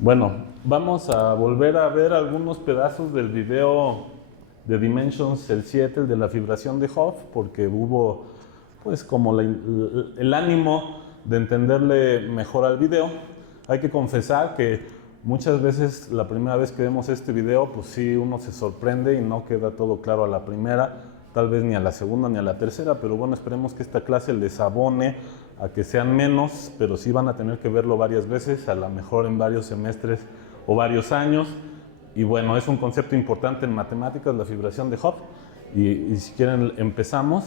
Bueno, vamos a volver a ver algunos pedazos del video de Dimensions el 7, el de la fibración de Hopf, porque hubo pues como el ánimo de entenderle mejor al video. Hay que confesar que muchas veces la primera vez que vemos este video, pues sí, uno se sorprende y no queda todo claro a la primera, tal vez ni a la segunda ni a la tercera, pero bueno, esperemos que esta clase les abone a que sean menos, pero sí van a tener que verlo varias veces, a lo mejor en varios semestres o varios años. Y bueno, es un concepto importante en matemáticas, la fibración de Hopf. Y si quieren empezamos.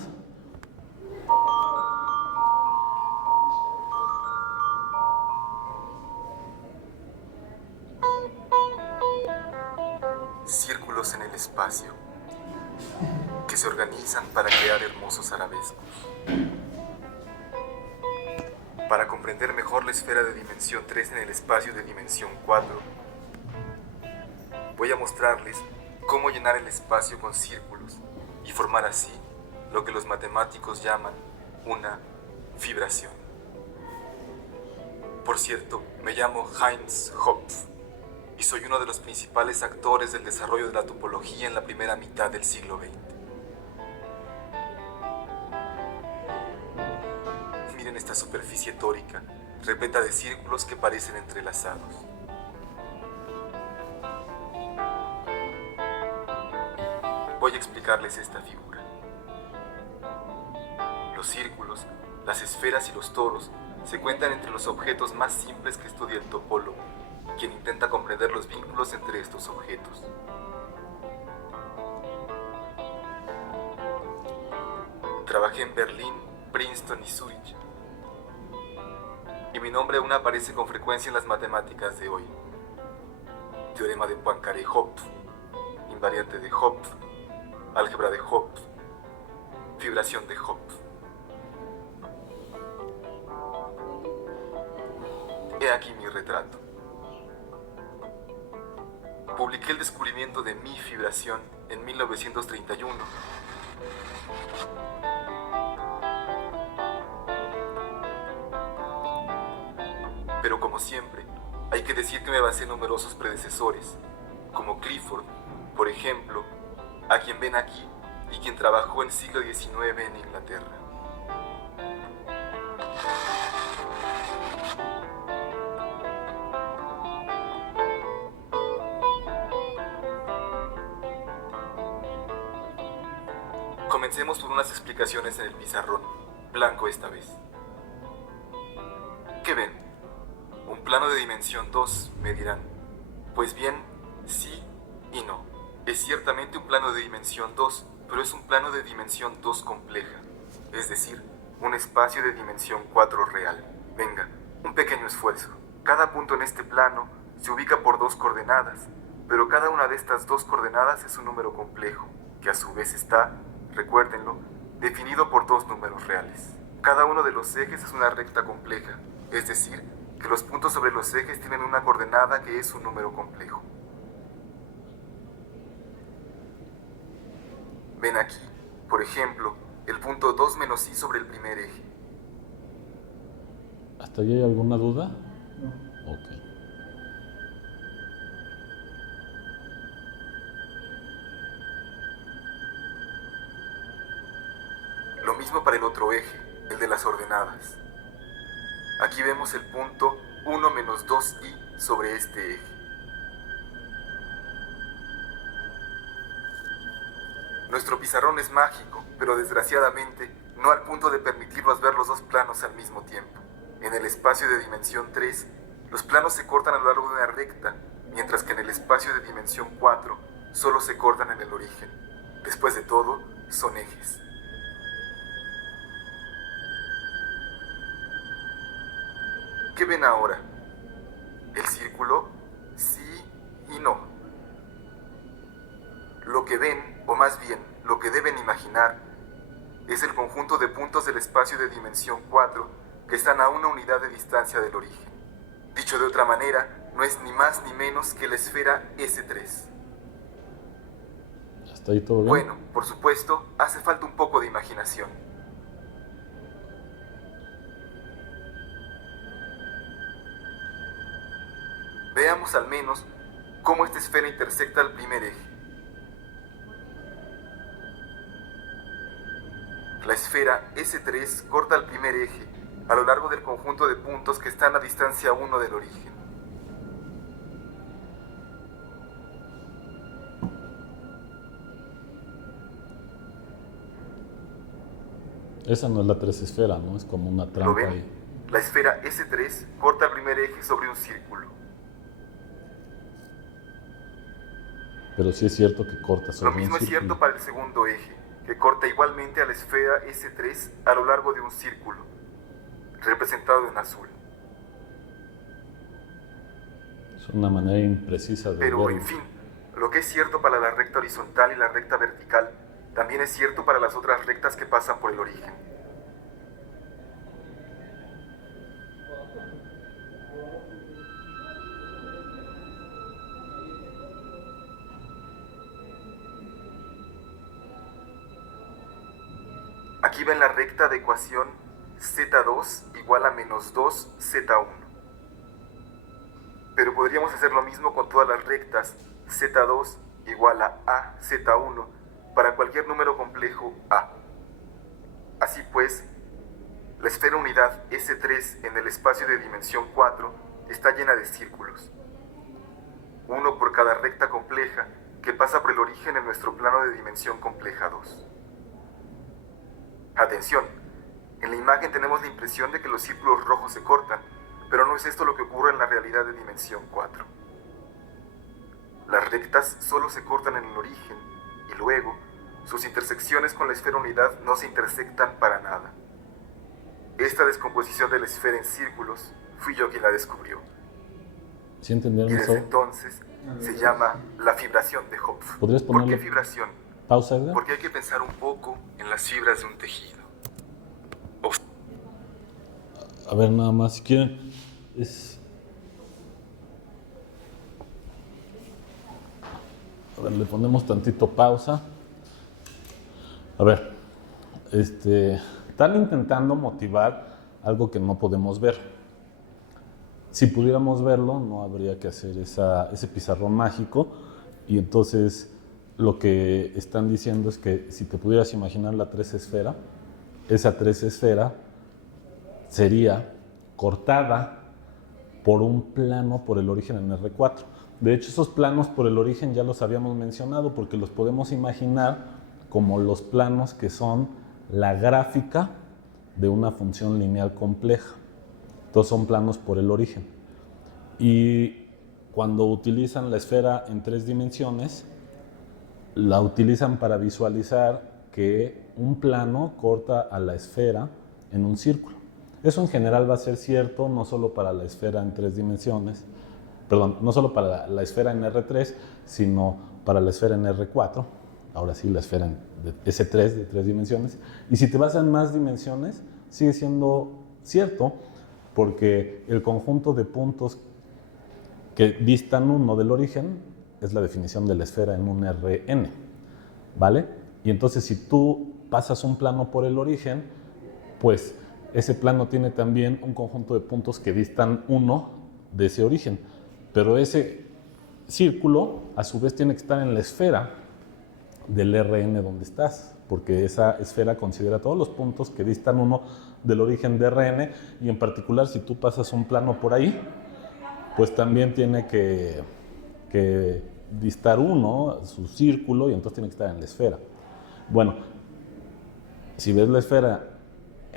Círculos en el espacio que se organizan para crear hermosos arabescos. Para comprender mejor la esfera de dimensión 3 en el espacio de dimensión 4, voy a mostrarles cómo llenar el espacio con círculos y formar así lo que los matemáticos llaman una fibración. Por cierto, me llamo Heinz Hopf y soy uno de los principales actores del desarrollo de la topología en la primera mitad del siglo XX. Miren esta superficie tórica, repleta de círculos que parecen entrelazados. Voy a explicarles esta figura. Los círculos, las esferas y los toros se cuentan entre los objetos más simples que estudia el topólogo, quien intenta comprender los vínculos entre estos objetos. Trabajé en Berlín, Princeton y Zurich, y mi nombre aún aparece con frecuencia en las matemáticas de hoy. Teorema de Poincaré-Hopf, invariante de Hopf, álgebra de Hopf, fibración de Hopf. He aquí mi retrato. Publiqué el descubrimiento de mi fibración en 1931. Pero como siempre, hay que decir que me basé en numerosos predecesores, como Clifford, por ejemplo, a quien ven aquí y quien trabajó en el siglo XIX en Inglaterra. Comencemos por unas explicaciones en el pizarrón, blanco esta vez. ¿Qué ven? Un plano de dimensión 2, me dirán. Pues bien, sí y no. Es ciertamente un plano de dimensión 2, pero es un plano de dimensión 2 compleja, es decir, un espacio de dimensión 4 real. Venga, un pequeño esfuerzo. Cada punto en este plano se ubica por dos coordenadas, pero cada una de estas dos coordenadas es un número complejo, que a su vez está, recuérdenlo, definido por dos números reales. Cada uno de los ejes es una recta compleja, es decir, que los puntos sobre los ejes tienen una coordenada que es un número complejo. Ven aquí, por ejemplo, el punto 2 menos i sobre el primer eje. ¿Hasta ahí hay alguna duda? No. Ok. Lo mismo para el otro eje, el de las ordenadas. Aquí vemos el punto 1 menos 2i sobre este eje. Nuestro pizarrón es mágico, pero desgraciadamente no al punto de permitirnos ver los dos planos al mismo tiempo. En el espacio de dimensión 3, los planos se cortan a lo largo de una recta, mientras que en el espacio de dimensión 4 solo se cortan en el origen. Después de todo, son ejes. ¿Qué ven ahora? ¿El círculo? Sí y no. Lo que ven, o más bien, lo que deben imaginar, es el conjunto de puntos del espacio de dimensión 4 que están a una unidad de distancia del origen. Dicho de otra manera, no es ni más ni menos que la esfera S3. ¿Hasta ahí todo bien? Bueno, por supuesto, hace falta un poco de imaginación. Veamos al menos cómo esta esfera intersecta el primer eje. La esfera S3 corta el primer eje a lo largo del conjunto de puntos que están a distancia 1 del origen. Esa no es la tres esfera, ¿no? Es como una ¿Lo trampa ven? ahí. La esfera S3 corta el primer eje sobre un círculo. Pero sí es cierto que corta sobre Lo un mismo es círculo. cierto para el segundo eje, que corta igualmente a la esfera S3 a lo largo de un círculo, representado en azul. Es una manera imprecisa de Pero, verlo. en fin, lo que es cierto para la recta horizontal y la recta vertical, también es cierto para las otras rectas que pasan por el origen. Aquí ven la recta de ecuación Z2 igual a menos 2Z1. Pero podríamos hacer lo mismo con todas las rectas Z2 igual a AZ1 para cualquier número complejo A. Así pues, la esfera unidad S3 en el espacio de dimensión 4 está llena de círculos. Uno por cada recta compleja que pasa por el origen en nuestro plano de dimensión compleja 2. Atención, en la imagen tenemos la impresión de que los círculos rojos se cortan, pero no es esto lo que ocurre en la realidad de dimensión 4. Las rectas solo se cortan en el origen y luego sus intersecciones con la esfera unidad no se intersectan para nada. Esta descomposición de la esfera en círculos fui yo quien la descubrió. ¿Sí entendieron Y desde eso? entonces se llama la fibración de Hopf. ¿Podrías ¿Por qué ponerle fibración? pausa, Edgar? Porque hay que pensar un poco en las fibras de un tejido. A ver, nada más, si quieren, A ver, le ponemos tantito pausa. A ver, están intentando motivar algo que no podemos ver. Si pudiéramos verlo, no habría que hacer ese pizarrón mágico. Y entonces, lo que están diciendo es que si te pudieras imaginar la tres esfera, esa tres esfera sería cortada por un plano por el origen en R4. De hecho, esos planos por el origen ya los habíamos mencionado porque los podemos imaginar como los planos que son la gráfica de una función lineal compleja. Entonces son planos por el origen. Y cuando utilizan la esfera en tres dimensiones, la utilizan para visualizar que un plano corta a la esfera en un círculo. Eso en general va a ser cierto no solo para la esfera en tres dimensiones, perdón, no solo para la esfera en R3, sino para la esfera en R4, ahora sí la esfera en S3 de tres dimensiones. Y si te vas en más dimensiones, sigue siendo cierto, porque el conjunto de puntos que distan uno del origen es la definición de la esfera en un Rn, ¿vale? Y entonces si tú pasas un plano por el origen, pues ese plano tiene también un conjunto de puntos que distan uno de ese origen, pero ese círculo a su vez tiene que estar en la esfera del Rn donde estás, porque esa esfera considera todos los puntos que distan uno del origen de Rn, y en particular si tú pasas un plano por ahí, pues también tiene que distar uno, su círculo, y entonces tiene que estar en la esfera. Bueno, si ves la esfera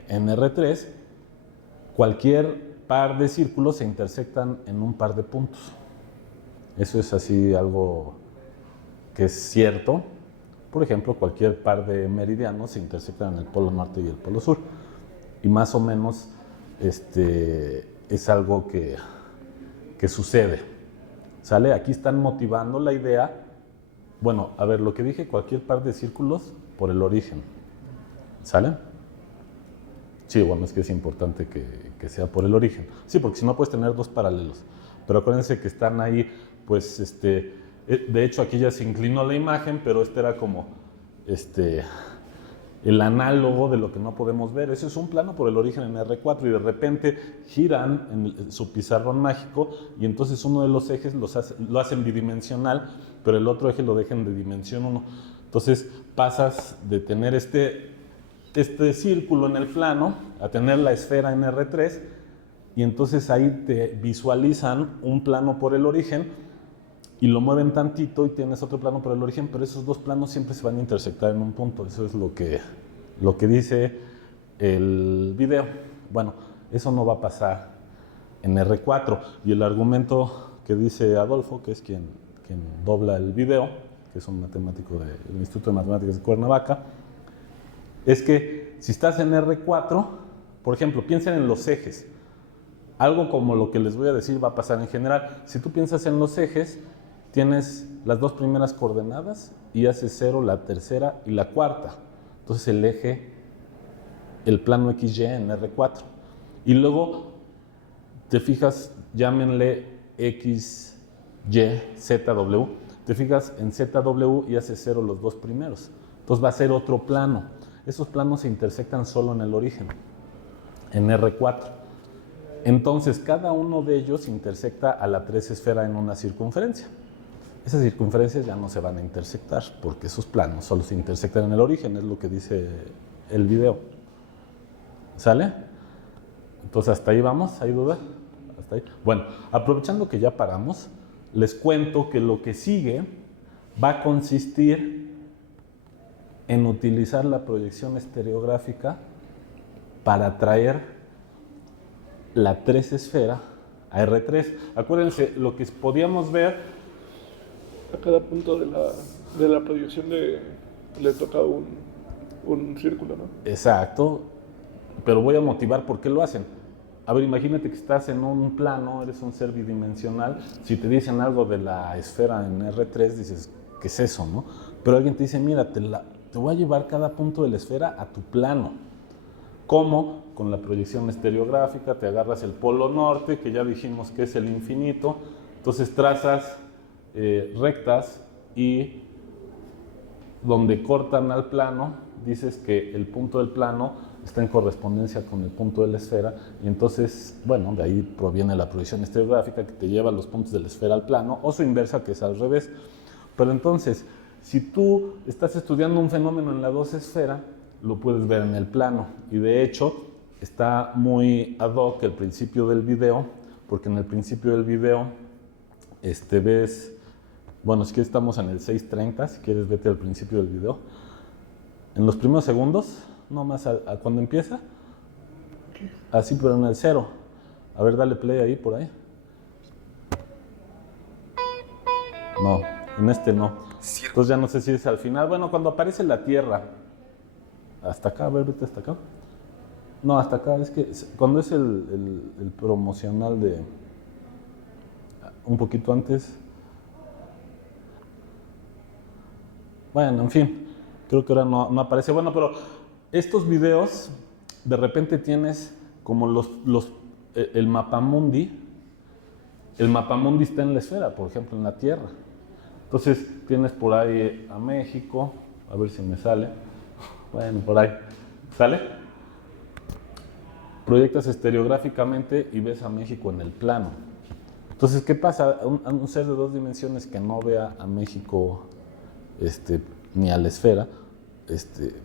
en R3, cualquier par de círculos se intersectan en un par de puntos. Eso es así algo que es cierto. Por ejemplo, cualquier par de meridianos se intersectan en el polo norte y el polo sur. Y más o menos es algo que sucede. ¿Sale? Aquí están motivando la idea. Bueno, a ver, lo que dije, cualquier par de círculos por el origen. ¿Sale? Sí, bueno, es que es importante que sea por el origen. Sí, porque si no puedes tener dos paralelos. Pero acuérdense que están ahí, pues, de hecho aquí ya se inclinó la imagen, pero era como, el análogo de lo que no podemos ver. Ese es un plano por el origen en R4 y de repente giran en su pizarrón mágico y entonces uno de los ejes lo hacen bidimensional, pero el otro eje lo dejan de dimensión 1. Entonces pasas de tener este círculo en el plano a tener la esfera en R3 y entonces ahí te visualizan un plano por el origen y lo mueven tantito y tienes otro plano por el origen, pero esos dos planos siempre se van a intersectar en un punto. Eso es lo que dice el video. Bueno, eso no va a pasar en R4. Y el argumento que dice Adolfo, que es quien dobla el video, que es un matemático del Instituto de Matemáticas de Cuernavaca, es que si estás en R4, por ejemplo, piensen en los ejes. Algo como lo que les voy a decir va a pasar en general. Si tú piensas en los ejes, tienes las dos primeras coordenadas y haces 0 la tercera y la cuarta. Entonces el eje, el plano XY en R4. Y luego te fijas, llámenle X, Y, ZW. Te fijas en ZW y haces 0 los dos primeros. Entonces va a ser otro plano. Esos planos se intersectan solo en el origen, en R4. Entonces cada uno de ellos intersecta a la 3 esfera en una circunferencia. Esas circunferencias ya no se van a intersectar porque esos planos solo se intersectan en el origen, es lo que dice el video. ¿Sale? Entonces hasta ahí vamos, ¿hay duda? ¿Hasta ahí? Bueno, aprovechando que ya paramos, les cuento que lo que sigue va a consistir en utilizar la proyección estereográfica para traer la 3 esfera a R3. Acuérdense, lo que podíamos ver a cada punto de la proyección le toca un círculo, ¿no? Exacto, pero voy a motivar por qué lo hacen. A ver, imagínate que estás en un plano, eres un ser bidimensional, si te dicen algo de la esfera en R3, dices, ¿qué es eso, no? Pero alguien te dice, mira, te voy a llevar cada punto de la esfera a tu plano. ¿Cómo? Con la proyección estereográfica, te agarras el polo norte, que ya dijimos que es el infinito, entonces trazas rectas y donde cortan al plano, dices que el punto del plano está en correspondencia con el punto de la esfera y entonces, bueno, de ahí proviene la proyección estereográfica que te lleva los puntos de la esfera al plano o su inversa que es al revés. Pero entonces, si tú estás estudiando un fenómeno en la 2 esfera, lo puedes ver en el plano y de hecho está muy ad hoc el principio del video, porque en el principio del video ves, bueno, si quieres estamos en el 6:30, si quieres vete al principio del video. En los primeros segundos, no más a cuando empieza, así pero en el 0. A ver, dale play ahí, por ahí. No, en este no. Entonces ya no sé si es al final. Bueno, cuando aparece la Tierra. Hasta acá, a ver, vete hasta acá. No, hasta acá, es que cuando es el promocional de... Un poquito antes... Bueno, en fin, creo que ahora no aparece. Bueno, pero estos videos, de repente tienes como el mapamundi. El mapamundi está en la esfera, por ejemplo, en la Tierra. Entonces tienes por ahí a México, a ver si me sale. Bueno, por ahí. ¿Sale? Proyectas estereográficamente y ves a México en el plano. Entonces, ¿qué pasa? Un ser de 2 dimensiones que no vea a México ni a la esfera,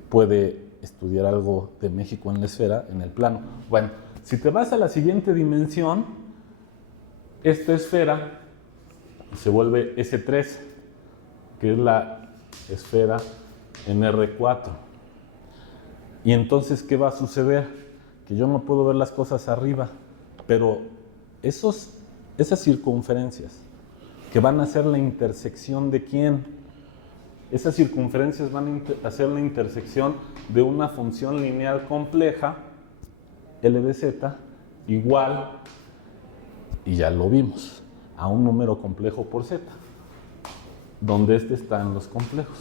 puede estudiar algo de México en la esfera, en el plano. Bueno, si te vas a la siguiente dimensión, esta esfera se vuelve S3, que es la esfera en R4. Y entonces, ¿qué va a suceder? Que yo no puedo ver las cosas arriba, pero esas circunferencias que van a ser la intersección de ¿quién? Esas circunferencias van a ser la intersección de una función lineal compleja, L de z, igual, y ya lo vimos, a un número complejo por z, donde está en los complejos.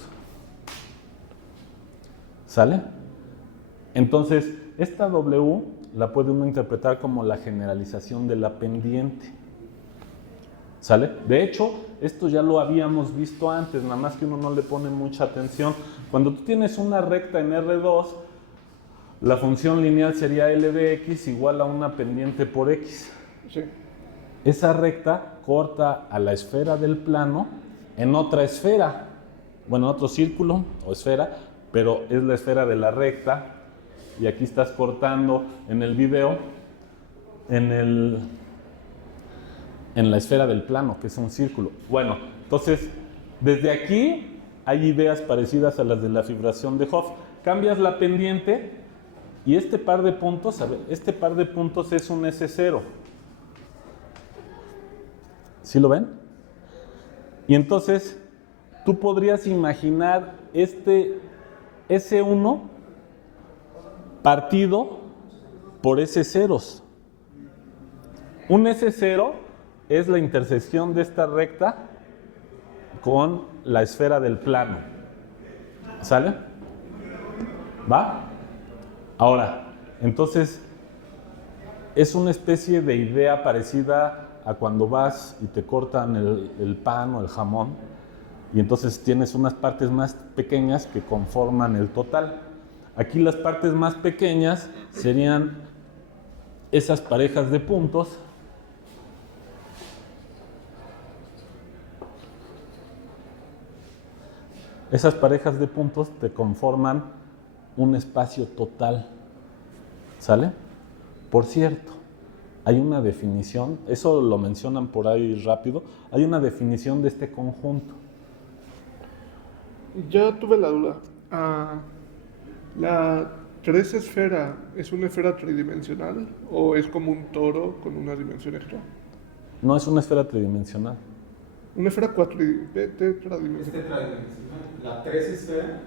¿Sale? Entonces, esta W la puede uno interpretar como la generalización de la pendiente. ¿Sale? De hecho, esto ya lo habíamos visto antes, nada más que uno no le pone mucha atención. Cuando tú tienes una recta en R2, la función lineal sería L de X igual a una pendiente por X. Sí. Esa recta corta a la esfera del plano en otra esfera, bueno, otro círculo o esfera, pero es la esfera de la recta, y aquí estás cortando en el video en la esfera del plano, que es un círculo. Bueno, entonces, desde aquí hay ideas parecidas a las de la fibración de Hopf. Cambias la pendiente y este par de puntos, a ver, este par de puntos es un S0. ¿Sí lo ven? Y entonces, tú podrías imaginar este S1 partido por S0s. Un S0 es la intersección de esta recta con la esfera del plano. ¿Sale? ¿Va? Ahora, entonces, es una especie de idea parecida a cuando vas y te cortan el pan o el jamón, y entonces tienes unas partes más pequeñas que conforman el total. Aquí las partes más pequeñas serían esas parejas de puntos. Esas parejas de puntos te conforman un espacio total. ¿Sale? Por cierto, hay una definición, eso lo mencionan por ahí rápido, hay una definición de este conjunto. Ya tuve la duda. ¿La 3 esfera es una esfera tridimensional o es como un toro con una dimensión extra? No es una esfera tridimensional. Una esfera tetradimensional. Es tetradimensional. La 3 esfera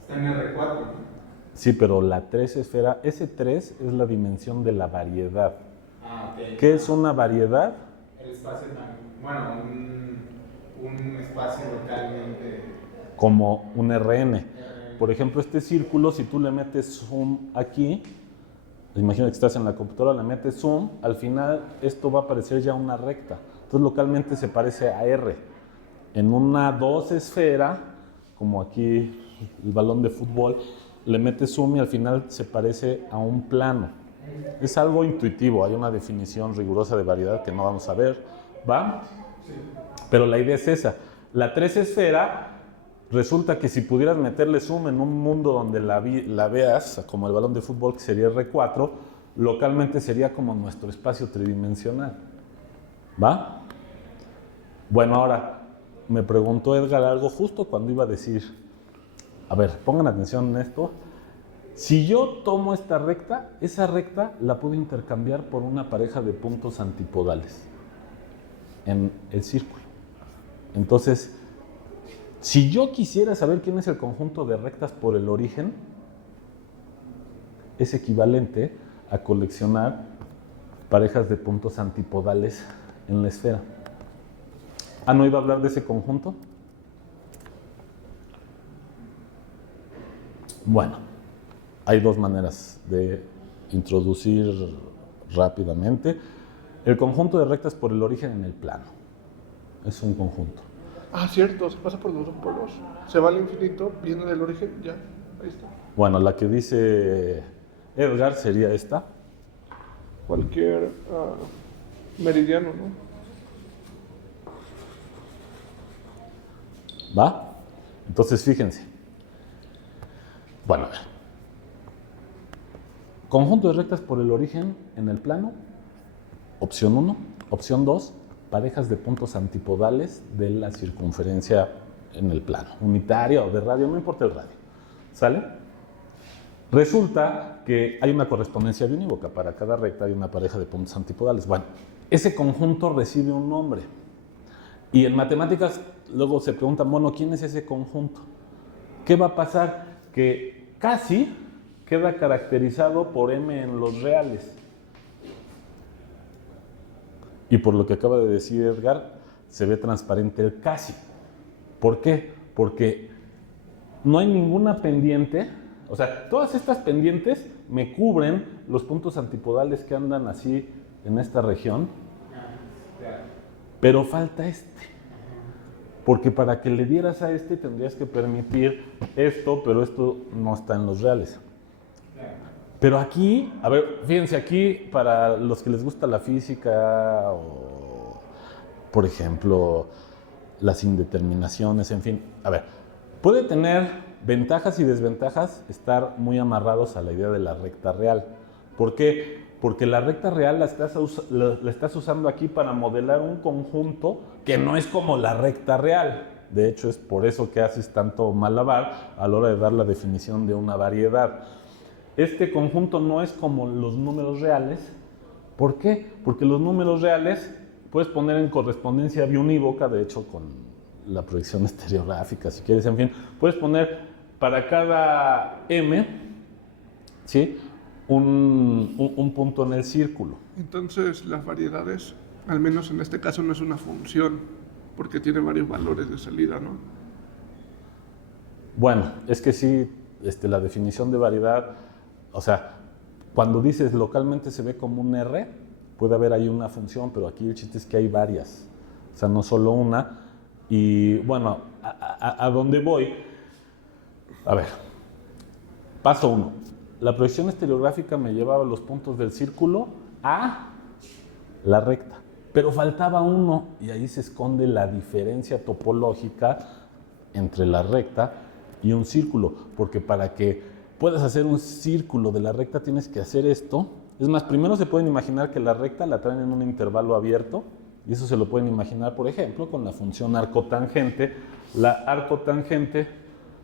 está en R4, ¿no? Sí, pero la 3 esfera, ese 3 es la dimensión de la variedad. Ok. ¿Qué es una variedad? El espacio bueno, un espacio localmente... Como un RN. Por ejemplo, este círculo, si tú le metes zoom aquí, imagina que estás en la computadora, le metes zoom, al final esto va a parecer ya una recta. Entonces localmente se parece a R. En una 2 esfera, como aquí el balón de fútbol, le metes zoom y al final se parece a un plano. Es algo intuitivo, hay una definición rigurosa de variedad que no vamos a ver, ¿va? Pero la idea es esa. La 3 esfera, resulta que si pudieras meterle zoom en un mundo donde la veas, como el balón de fútbol, que sería R4, localmente sería como nuestro espacio tridimensional. ¿Va? Bueno, ahora, me preguntó Edgar algo justo cuando iba a decir, a ver, pongan atención en esto. Si yo tomo esta recta, esa recta la puedo intercambiar por una pareja de puntos antipodales en el círculo. Entonces, si yo quisiera saber quién es el conjunto de rectas por el origen, es equivalente a coleccionar parejas de puntos antipodales en la esfera. ¿Han oído hablar de ese conjunto? Bueno, hay dos maneras de introducir rápidamente. El conjunto de rectas por el origen en el plano. Es un conjunto. Ah, cierto, se pasa por los dos polos. Se va al infinito, viene del origen, ya, ahí está. Bueno, la que dice Edgar sería esta. Cualquier meridiano, ¿no? ¿Va? Entonces, fíjense. Bueno, a ver. Conjunto de rectas por el origen en el plano. Opción 1. Opción 2. Parejas de puntos antipodales de la circunferencia en el plano. Unitaria o de radio, no importa el radio. ¿Sale? Resulta que hay una correspondencia biunívoca. Para cada recta hay una pareja de puntos antipodales. Bueno, ese conjunto recibe un nombre. Y en matemáticas luego se preguntan, bueno, ¿quién es ese conjunto? ¿Qué va a pasar? Que casi queda caracterizado por M en los reales. Y por lo que acaba de decir Edgar, se ve transparente el casi. ¿Por qué? Porque no hay ninguna pendiente, o sea, todas estas pendientes me cubren los puntos antipodales que andan así en esta región, Pero falta este. Porque para que le dieras a este tendrías que permitir esto, pero esto no está en los reales. Pero aquí, a ver, fíjense aquí, para los que les gusta la física o, por ejemplo, las indeterminaciones, en fin, a ver, puede tener ventajas y desventajas estar muy amarrados a la idea de la recta real. ¿Por qué? Porque la recta real la estás usando aquí para modelar un conjunto que no es como la recta real. De hecho, es por eso que haces tanto malabar a la hora de dar la definición de una variedad. Este conjunto no es como los números reales. ¿Por qué? Porque los números reales puedes poner en correspondencia biunívoca, de hecho con la proyección estereográfica, si quieres, en fin, puedes poner para cada m, ¿sí?, un punto en el círculo. Entonces, las variedades, al menos en este caso, no es una función, porque tiene varios valores de salida, ¿no? Bueno, es que sí, la definición de variedad, o sea, cuando dices localmente se ve como un R, puede haber ahí una función, pero aquí el chiste es que hay varias, o sea, no solo una. Y bueno, ¿a dónde voy? A ver, paso 1. La proyección estereográfica me llevaba los puntos del círculo a la recta, pero faltaba uno y ahí se esconde la diferencia topológica entre la recta y un círculo, porque para que puedas hacer un círculo de la recta tienes que hacer esto. Es más, primero se pueden imaginar que la recta la traen en un intervalo abierto, y eso se lo pueden imaginar, por ejemplo, con la función arcotangente. La arcotangente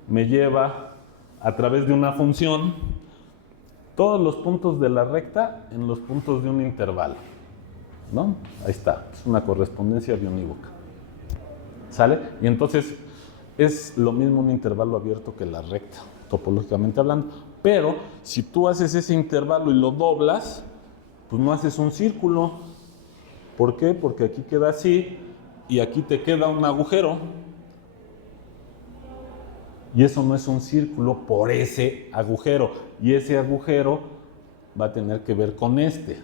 me lleva a través de una función todos los puntos de la recta en los puntos de un intervalo, ¿no? Ahí está, es una correspondencia biunívoca. ¿Sale? Y entonces es lo mismo un intervalo abierto que la recta, topológicamente hablando. Pero si tú haces ese intervalo y lo doblas, pues no haces un círculo. ¿Por qué? Porque aquí queda así y aquí te queda un agujero. Y eso no es un círculo por ese agujero. Y ese agujero va a tener que ver con este.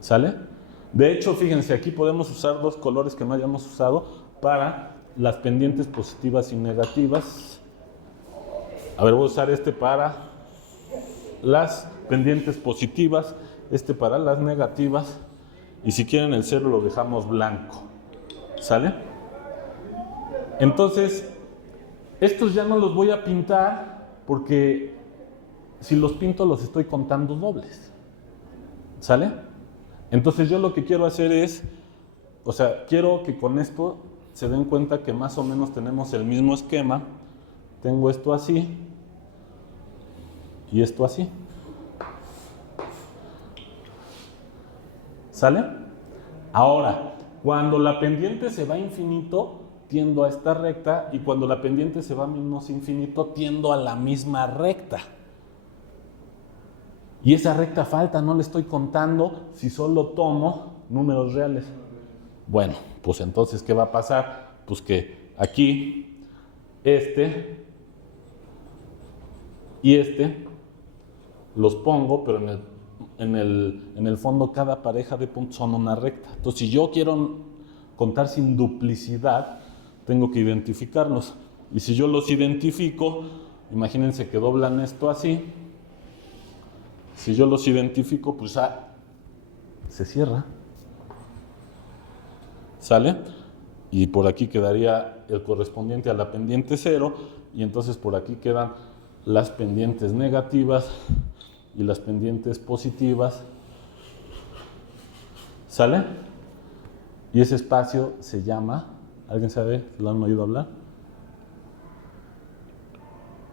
¿Sale? De hecho, fíjense, aquí podemos usar dos colores que no hayamos usado para las pendientes positivas y negativas. A ver, voy a usar este para las pendientes positivas, este para las negativas. Y si quieren el cero lo dejamos blanco. ¿Sale? Entonces, estos ya no los voy a pintar porque si los pinto los estoy contando dobles. ¿Sale? Entonces yo lo que quiero hacer es, o sea, quiero que con esto se den cuenta que más o menos tenemos el mismo esquema. Tengo esto así y esto así. ¿Sale? Ahora, cuando la pendiente se va a infinito, tiendo a esta recta, y cuando la pendiente se va a menos infinito, tiendo a la misma recta. Y esa recta falta, no le estoy contando si solo tomo números reales. Bueno, pues entonces, ¿qué va a pasar? Pues que aquí, este y este, los pongo, pero en el fondo cada pareja de puntos son una recta. Entonces, si yo quiero contar sin duplicidad, tengo que identificarlos. Y si yo los identifico, imagínense que doblan esto así. Si yo los identifico, pues se cierra. ¿Sale? Y por aquí quedaría el correspondiente a la pendiente 0, y entonces por aquí quedan las pendientes negativas y las pendientes positivas. ¿Sale? Y ese espacio se llama, ¿alguien sabe? ¿Lo han oído hablar?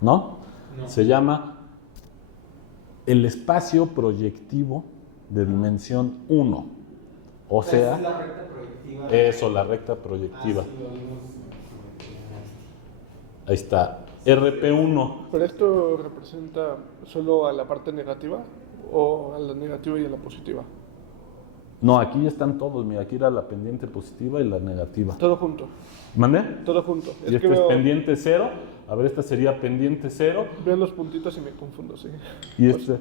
¿No? No. Se llama el espacio proyectivo de dimensión 1. O sea, es la recta proyectiva. Eso, la recta proyectiva. Sí, lo vimos. Ahí está, RP1. ¿Pero esto representa solo a la parte negativa o a la negativa y a la positiva? No, aquí ya están todos, mira, aquí era la pendiente positiva y la negativa. Todo junto. ¿Mandé? Todo junto. Y este es pendiente 0. A ver, esta sería pendiente 0. Veo los puntitos y me confundo, sí. Y este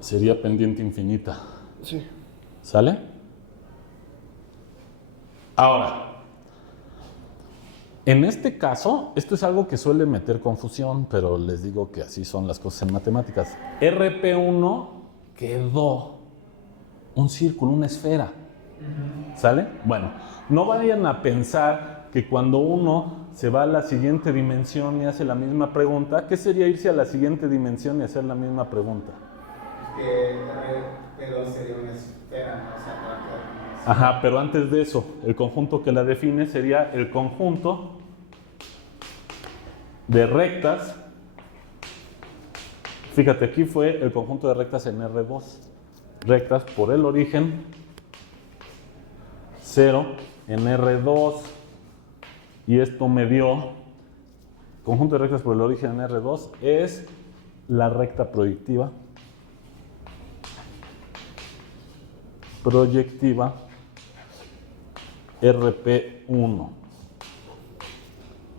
sería pendiente infinita. Sí. ¿Sale? Ahora, en este caso, esto es algo que suele meter confusión, pero les digo que así son las cosas en matemáticas. RP1 quedó un círculo, una esfera. ¿Sale? Bueno, no vayan a pensar que cuando uno se va a la siguiente dimensión y hace la misma pregunta, ¿qué sería irse a la siguiente dimensión y hacer la misma pregunta? Que RP2 sería una esfera, ¿no? O sea, no va a quedar como una esfera. Ajá, pero antes de eso, el conjunto que la define sería el conjunto de rectas. Fíjate, aquí fue el conjunto de rectas en R2. Rectas por el origen 0 en R2. Y esto me dio, conjunto de rectas por el origen en R2 es la recta proyectiva. RP1.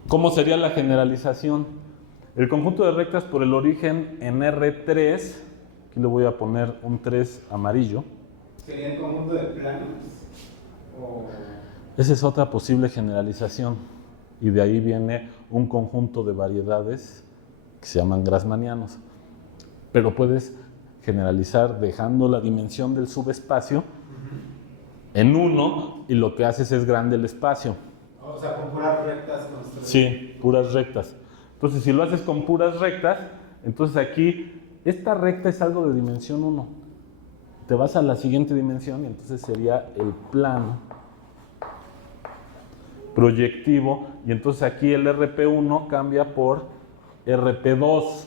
¿Cómo sería la generalización? El conjunto de rectas por el origen en R3, aquí le voy a poner un 3 amarillo. ¿Sería el conjunto de planos? O... Esa es otra posible generalización. Y de ahí viene un conjunto de variedades que se llaman grassmannianos. Pero puedes generalizar dejando la dimensión del subespacio en 1 y lo que haces es grande el espacio. O sea, con puras rectas construidas. Sí, puras rectas. Entonces, si lo haces con puras rectas, entonces aquí, esta recta es algo de dimensión 1. Te vas a la siguiente dimensión y entonces sería el plano proyectivo. Y entonces aquí el RP1 cambia por RP2.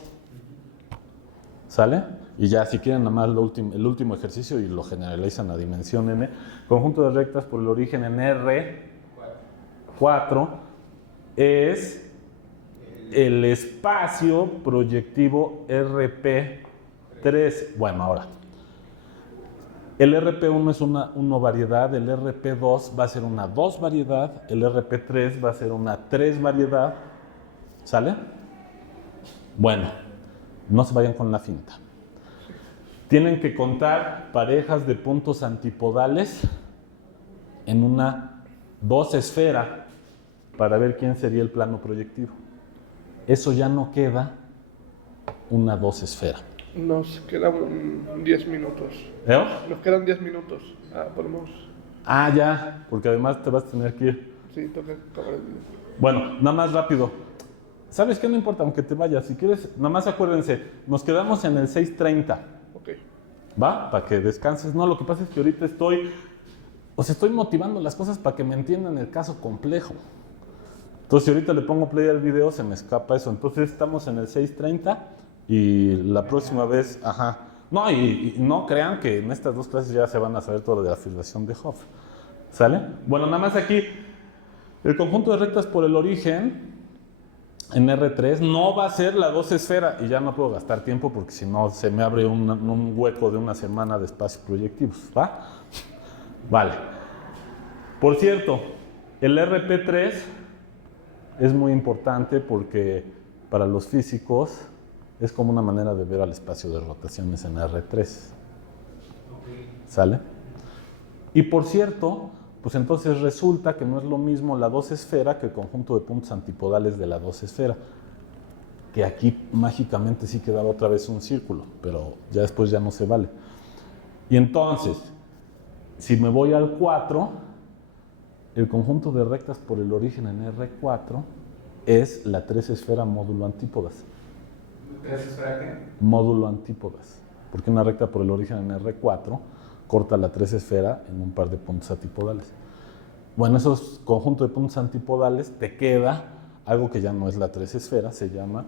¿Sale? Y ya, si quieren, nada más el último ejercicio y lo generalizan a dimensión n. Conjunto de rectas por el origen en R4 es el espacio proyectivo RP3. Bueno, ahora, el RP1 es una variedad, el RP2 va a ser una 2 variedad, el RP3 va a ser una 3 variedad. ¿Sale? Bueno, no se vayan con la finta. Tienen que contar parejas de puntos antipodales en una 2 esfera para ver quién sería el plano proyectivo. Eso ya no queda una 2 esfera. Nos quedan 10 minutos. ¿Eh? Nos quedan 10 minutos. Podemos... Ah, ya, porque además te vas a tener que ir. Sí, toca acabar el video. Bueno, nada más rápido. ¿Sabes qué? No importa, aunque te vayas. Si quieres, nada más acuérdense, nos quedamos en el 6:30. Ok. ¿Va? Para que descanses. No, lo que pasa es que ahorita estoy motivando las cosas para que me entiendan el caso complejo. Entonces, si ahorita le pongo play al video, se me escapa eso. Entonces, estamos en el 6:30 y la próxima vez, ajá. No, y no crean que en estas 2 clases ya se van a saber todo lo de la fibración de Hopf. ¿Sale? Bueno, nada más aquí, el conjunto de rectas por el origen en R3 no va a ser la 2 esfera y ya no puedo gastar tiempo porque si no se me abre un hueco de una semana de espacios proyectivos, ¿va? Vale. Por cierto, el RP3 es muy importante porque para los físicos es como una manera de ver al espacio de rotaciones en R3. ¿Sale? Y por cierto, pues entonces resulta que no es lo mismo la 2 esfera que el conjunto de puntos antipodales de la 2 esfera. Que aquí mágicamente sí quedaba otra vez un círculo, pero ya después ya no se vale. Y entonces, si me voy al 4, el conjunto de rectas por el origen en R4 es la 3 esfera módulo antípodas. ¿3 esfera qué? Módulo antípodas. Porque una recta por el origen en R4 corta la 3 esfera en un par de puntos antipodales. Bueno, esos conjuntos de puntos antipodales te queda algo que ya no es la 3 esfera, se llama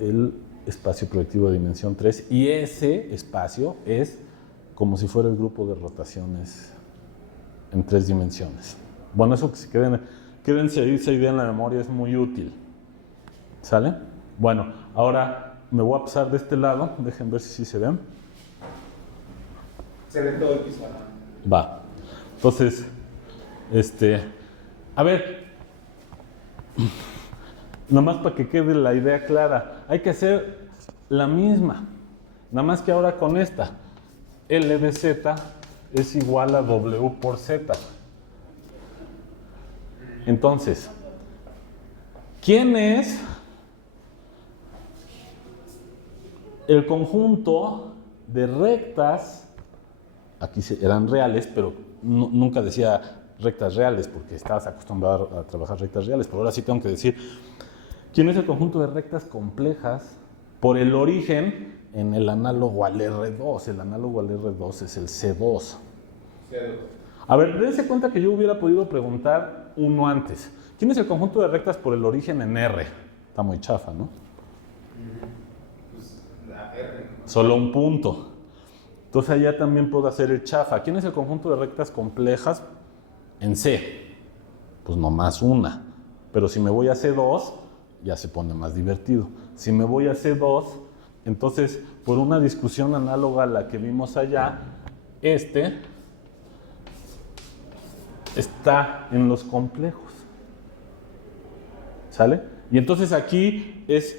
el espacio proyectivo de dimensión 3 y ese espacio es como si fuera el grupo de rotaciones en 3 dimensiones. Bueno, eso que se quédense ahí, esa idea en la memoria es muy útil. ¿Sale? Bueno, ahora me voy a pasar de este lado, dejen ver si sí se ven. Se ve todo el pizarrón. Va. Entonces, a ver, nada más para que quede la idea clara, hay que hacer la misma, nada más que ahora con esta. L de z es igual a W por z. Entonces, ¿quién es el conjunto de rectas? Aquí eran reales, pero nunca decía rectas reales porque estabas acostumbrado a trabajar rectas reales, pero ahora sí tengo que decir, ¿quién es el conjunto de rectas complejas por el origen en el análogo al R2? El análogo al R2 es el C2. A ver, dense cuenta que yo hubiera podido preguntar uno antes. ¿Quién es el conjunto de rectas por el origen en R? Está muy chafa, ¿no? Pues la R. Solo un punto. Entonces allá también puedo hacer el chafa. ¿Quién es el conjunto de rectas complejas en C? Pues nomás una. Pero si me voy a C2, ya se pone más divertido. Si me voy a C2, entonces por una discusión análoga a la que vimos allá, este está en los complejos. ¿Sale? Y entonces aquí es,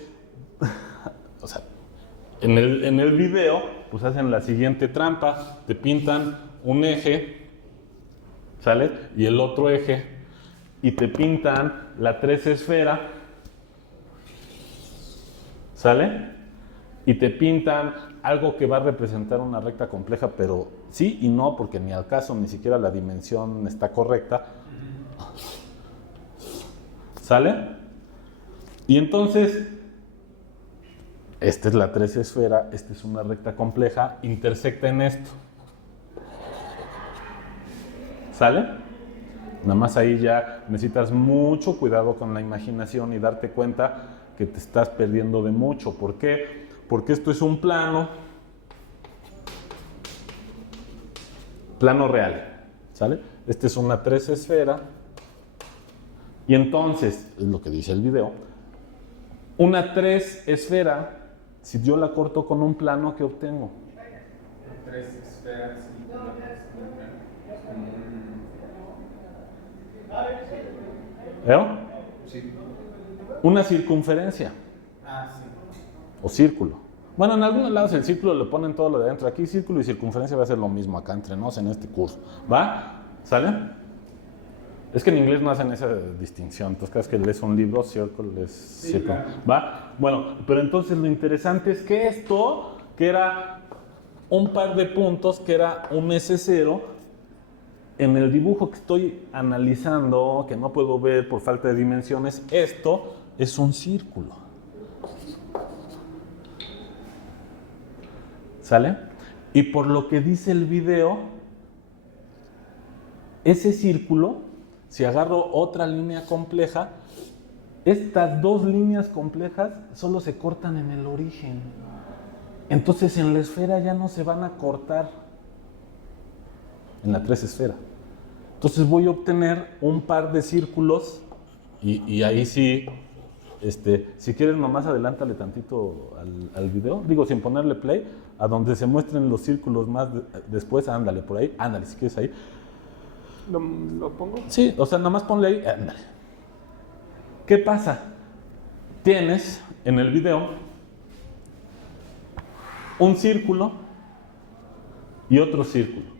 o sea, en el video, pues hacen la siguiente trampa, te pintan un eje, ¿sale? Y el otro eje, y te pintan la 3 esfera, ¿sale? Y te pintan algo que va a representar una recta compleja, pero sí y no, porque ni al caso, ni siquiera la dimensión está correcta. ¿Sale? Y entonces, esta es la 3 esfera, esta es una recta compleja, intersecta en esto. ¿Sale? Nada más ahí ya necesitas mucho cuidado con la imaginación y darte cuenta que te estás perdiendo de mucho. ¿Por qué? Porque esto es un plano real, ¿sale? Esta es una 3 esfera y entonces, es lo que dice el video, una 3 esfera, si yo la corto con un plano, ¿qué obtengo? 3 esferas y ¿Veo? Sí. Una circunferencia Ah, sí. o círculo. Bueno, en algunos lados el círculo le ponen todo lo de adentro. Aquí círculo y circunferencia va a ser lo mismo acá entre nos en este curso. ¿Va? ¿Sale? Es que en inglés no hacen esa distinción. Entonces, cada vez que lees un libro, circle es circle. Claro. ¿Va? Bueno, pero entonces lo interesante es que esto, que era un par de puntos, que era un S0, en el dibujo que estoy analizando, que no puedo ver por falta de dimensiones, esto es un círculo. ¿Sale? Y por lo que dice el video, ese círculo, si agarro otra línea compleja, estas dos líneas complejas solo se cortan en el origen. Entonces en la esfera ya no se van a cortar. En la 3 esfera. Entonces voy a obtener un par de círculos y ahí sí, si quieres nomás adelántale tantito al video, digo sin ponerle play, a donde se muestren los círculos más después, ándale por ahí, ándale si quieres ahí. ¿Lo pongo? Sí, o sea, nomás ponle ahí, ándale. ¿Qué pasa? Tienes en el video un círculo y otro círculo.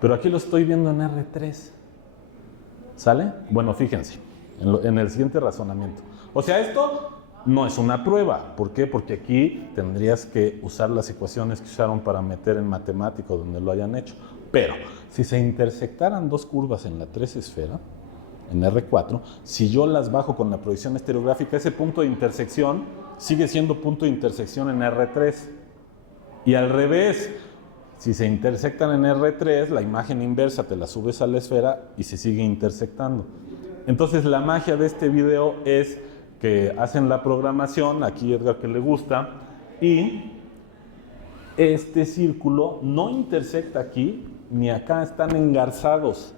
Pero aquí lo estoy viendo en R3. ¿Sale? Bueno, fíjense, en el siguiente razonamiento. O sea, esto no es una prueba. ¿Por qué? Porque aquí tendrías que usar las ecuaciones que usaron para meter en matemático donde lo hayan hecho. Pero, si se intersectaran dos curvas en la 3 esfera, en R4, si yo las bajo con la proyección estereográfica, ese punto de intersección sigue siendo punto de intersección en R3. Y al revés, si se intersectan en R3, la imagen inversa te la subes a la esfera y se sigue intersectando. Entonces la magia de este video es que hacen la programación, aquí Edgar que le gusta, y este círculo no intersecta aquí ni acá, están engarzados.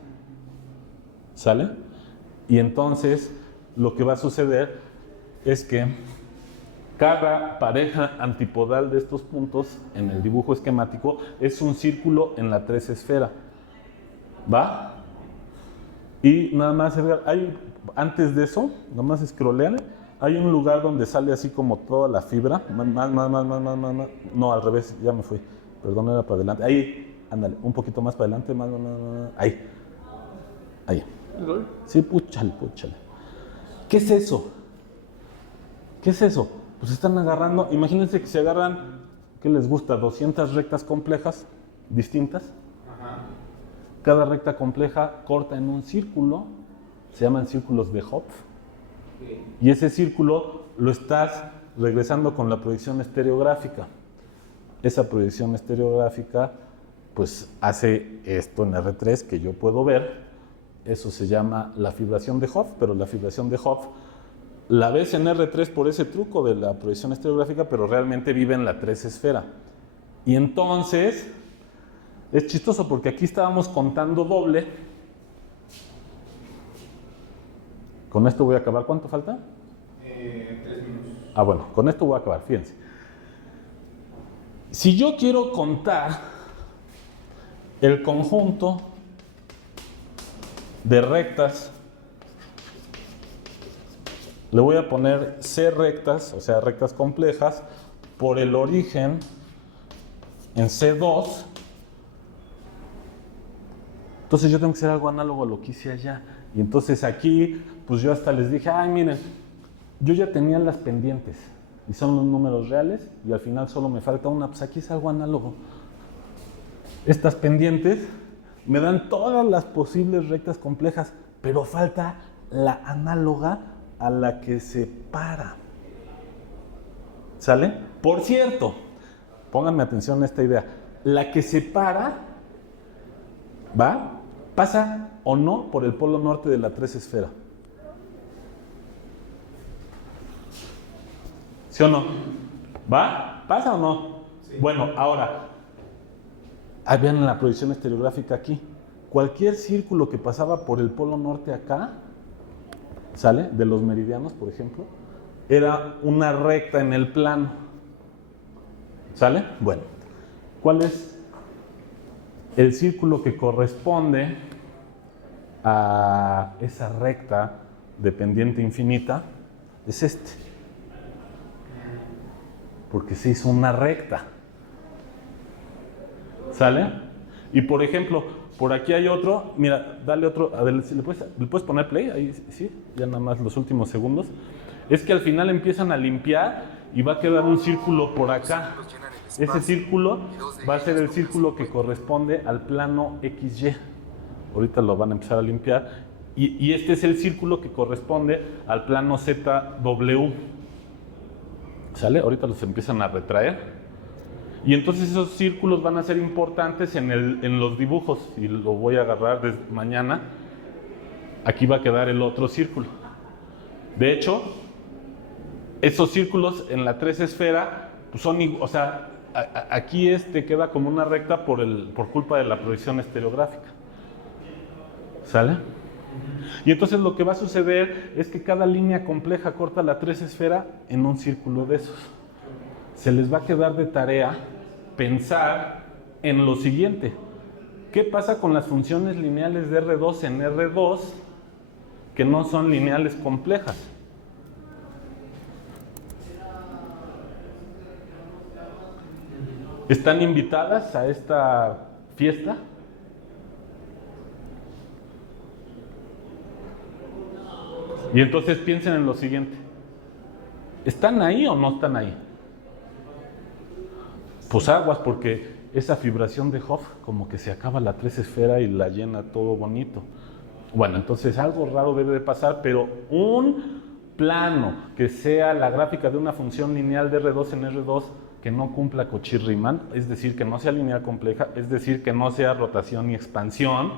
¿Sale? Y entonces lo que va a suceder es que cada pareja antipodal de estos puntos en el dibujo esquemático es un círculo en la 3 esfera. ¿Va? Y nada más, Edgar, antes de eso, nada más scrolleale, hay un lugar donde sale así como toda la fibra. Más. No, al revés, ya me fui. Perdón, era para adelante. Ahí, ándale, un poquito más para adelante, más. Ahí. ¿Le doy? Sí, púchale. ¿Qué es eso? ¿Qué es eso? Pues están agarrando, imagínense que se agarran, ¿qué les gusta? 200 rectas complejas distintas. Ajá. Cada recta compleja corta en un círculo, se llaman círculos de Hopf. Y ese círculo lo estás regresando con la proyección estereográfica. Esa proyección estereográfica pues hace esto en R3 que yo puedo ver. Eso se llama la fibración de Hopf, pero la fibración de Hopf la ves en R3 por ese truco de la proyección estereográfica, pero realmente vive en la 3 esfera. Y entonces es chistoso porque aquí estábamos contando doble. Con esto voy a acabar. ¿Cuánto falta? 3 minutos. Ah, bueno, con esto voy a acabar, fíjense. Si yo quiero contar el conjunto de rectas, le voy a poner C rectas, o sea, rectas complejas, por el origen en C2. Entonces yo tengo que hacer algo análogo a lo que hice allá. Y entonces aquí, pues yo hasta les dije, ay, miren, yo ya tenía las pendientes y son los números reales y al final solo me falta una, pues aquí es algo análogo. Estas pendientes me dan todas las posibles rectas complejas, pero falta la análoga a la que separa. ¿Sale? Por cierto, pónganme atención a esta idea. La que separa, ¿va? ¿Pasa o no por el polo norte de la 3 esfera? ¿Sí o no? ¿Va? ¿Pasa o no? Sí. Bueno, ahora, vean la proyección estereográfica aquí. Cualquier círculo que pasaba por el polo norte acá, ¿sale? De los meridianos, por ejemplo, era una recta en el plano. ¿Sale? Bueno, ¿cuál es el círculo que corresponde a esa recta de pendiente infinita? Es este. Porque se hizo una recta. ¿Sale? Y por ejemplo, por aquí hay otro. Mira, dale otro. A ver, ¿le puedes poner play? Ahí sí, ya nada más los últimos segundos. Es que al final empiezan a limpiar y va a quedar un círculo por acá. Ese círculo va a ser el círculo que corresponde al plano XY. Ahorita lo van a empezar a limpiar. Y este es el círculo que corresponde al plano ZW. ¿Sale? Ahorita los empiezan a retraer. Y entonces esos círculos van a ser importantes en los dibujos. Y lo voy a agarrar desde mañana. Aquí va a quedar el otro círculo. De hecho, esos círculos en la 3 esfera pues son, o sea, aquí queda como una recta por culpa de la proyección estereográfica. ¿Sale? Y entonces lo que va a suceder es que cada línea compleja corta la 3 esfera en un círculo de esos. Se les va a quedar de tarea pensar en lo siguiente. ¿Qué pasa con las funciones lineales de R2 en R2 que no son lineales complejas? ¿Están invitadas a esta fiesta? Y entonces piensen en lo siguiente. ¿Están ahí o no están ahí? Pues aguas, porque esa fibración de Hopf como que se acaba la 3 esfera y la llena todo bonito. Bueno, entonces algo raro debe de pasar, pero un plano que sea la gráfica de una función lineal de R2 en R2 que no cumpla Cauchy-Riemann, es decir, que no sea lineal compleja, es decir, que no sea rotación y expansión,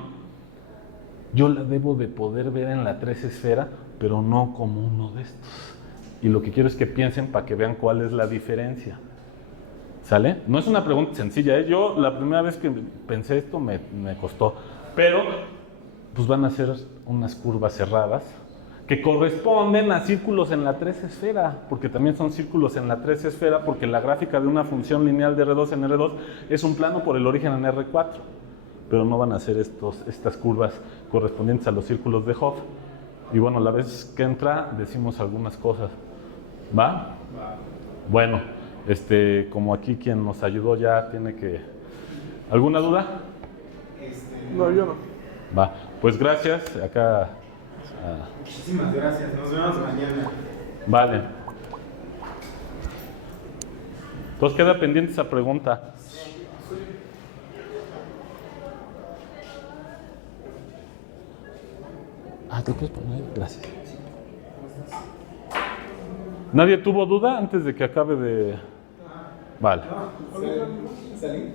yo la debo de poder ver en la 3 esfera, pero no como uno de estos. Y lo que quiero es que piensen para que vean cuál es la diferencia. ¿Sale? No es una pregunta sencilla, ¿eh? Yo la primera vez que pensé esto me costó, pero pues van a ser unas curvas cerradas que corresponden a círculos en la 3 esfera, porque también son círculos en la 3 esfera, porque la gráfica de una función lineal de R2 en R2 es un plano por el origen en R4, pero no van a ser estas curvas correspondientes a los círculos de Hopf. Y bueno, la vez que entra decimos algunas cosas. ¿Va? Bueno, como aquí quien nos ayudó ya tiene que... ¿Alguna duda? No, yo no. Va, pues gracias. Acá. Muchísimas gracias. Nos vemos mañana. Vale. Entonces queda pendiente esa pregunta. ¿Te puedes poner? Gracias. ¿Nadie tuvo duda antes de que acabe de...? Vale. ¿Salí?